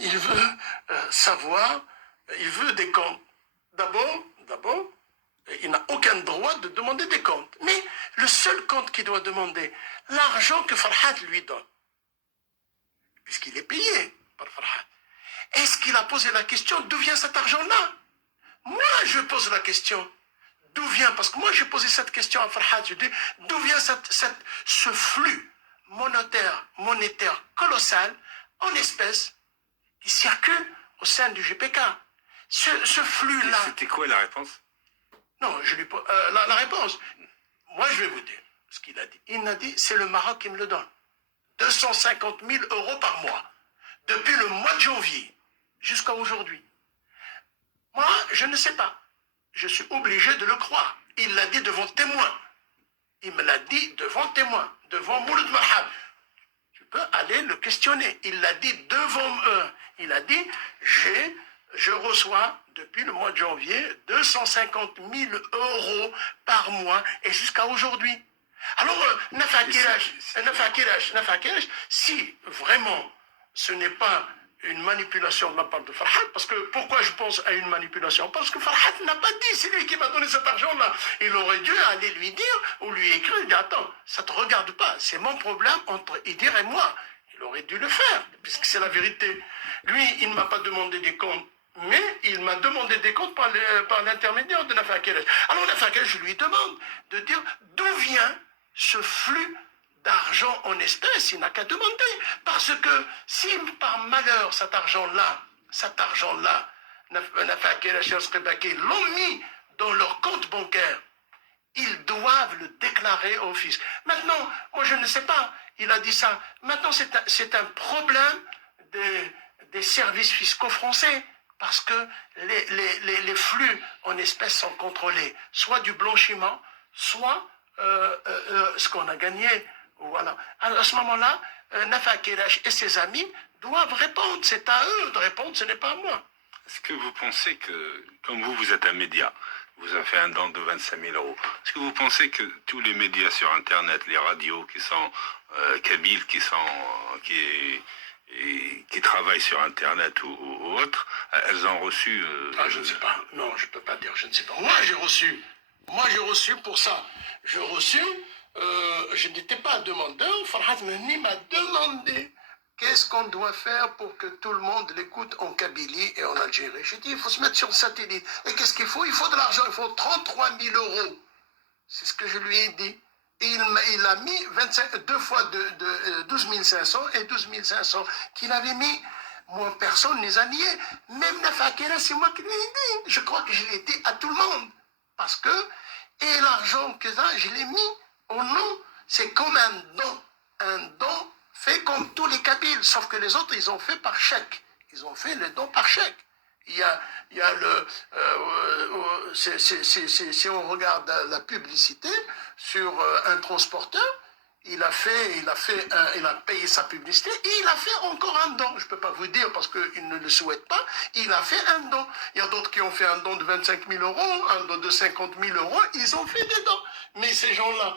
il veut savoir, il veut des comptes. D'abord, il n'a aucun droit de demander des comptes. Mais le seul compte qu'il doit demander, l'argent que Farhat lui donne, puisqu'il est payé par Farhat. Est-ce qu'il a posé la question d'où vient cet argent-là? Moi, je pose la question. D'où vient? Parce que moi, j'ai posé cette question à Farhat. Je dis, d'où vient ce flux monétaire colossal en espèces qui circule au sein du GPK? Ce flux-là... C'était quoi la réponse? Non, je lui pose... la réponse, moi, je vais vous dire ce qu'il a dit. Il m'a dit, c'est le Maroc qui me le donne. 250 000 euros par mois. Depuis le mois de janvier jusqu'à aujourd'hui. Moi, je ne sais pas. Je suis obligé de le croire. Il l'a dit devant témoin. Il me l'a dit devant témoin, devant Mouloud Mahab. Tu peux aller le questionner. Il l'a dit devant eux. Il a dit, je reçois depuis le mois de janvier 250 000 euros par mois et jusqu'à aujourd'hui. Alors, Nafa Kirash, si vraiment ce n'est pas une manipulation de la part de Farhat, parce que pourquoi je pense à une manipulation? Parce que Farhat n'a pas dit, c'est lui qui m'a donné cet argent-là. Il aurait dû aller lui dire, ou lui écrire, il dit, attends, ça ne te regarde pas, c'est mon problème entre Idir et moi. Il aurait dû le faire, puisque c'est la vérité. Lui, il ne m'a pas demandé des comptes, mais il m'a demandé des comptes par l'intermédiaire de Nafa Kirash. Alors Nafa Kirash, je lui demande de dire d'où vient ce flux d'argent en espèces, il n'a qu'à demander. Parce que si par malheur cet argent-là, l'ont mis dans leur compte bancaire, ils doivent le déclarer au fisc. Maintenant, moi je ne sais pas, il a dit ça. Maintenant c'est un problème des services fiscaux français. Parce que les flux en espèces sont contrôlés. Soit du blanchiment, soit ce qu'on a gagné. Voilà. Alors à ce moment-là, Nafa Kirash et ses amis doivent répondre. C'est à eux de répondre, ce n'est pas à moi. Est-ce que vous pensez que, comme vous êtes un média, vous avez fait un don de 25 000 euros, est-ce que vous pensez que tous les médias sur Internet, les radios qui sont kabyles, qui travaillent sur Internet ou autres, elles ont reçu... je ne sais pas. Non, je ne peux pas dire, je ne sais pas. Moi, j'ai reçu pour ça. J'ai reçu... je n'étais pas demandeur, Farhat Mehni m'a demandé qu'est-ce qu'on doit faire pour que tout le monde l'écoute en Kabylie et en Algérie. J'ai dit, il faut se mettre sur le satellite. Et qu'est-ce qu'il faut? Il faut de l'argent, il faut 33 000 euros. C'est ce que je lui ai dit. Et il a mis 2 fois 12 500 et 12 500 qu'il avait mis. Moi, personne ne les a niés. Même Nafa Kirash, c'est moi qui lui ai dit. Je crois que je l'ai dit à tout le monde. Parce que, et l'argent que ça, je l'ai mis au nom, c'est comme un don fait comme tous les Kabyles, sauf que les autres, ils ont fait par chèque. Ils ont fait le don par chèque. Il y a le... si on regarde la publicité sur un transporteur, il a payé sa publicité et il a fait encore un don. Je ne peux pas vous dire parce qu'il ne le souhaite pas. Il a fait un don. Il y a d'autres qui ont fait un don de 25 000 euros, un don de 50 000 euros. Ils ont fait des dons. Mais ces gens-là,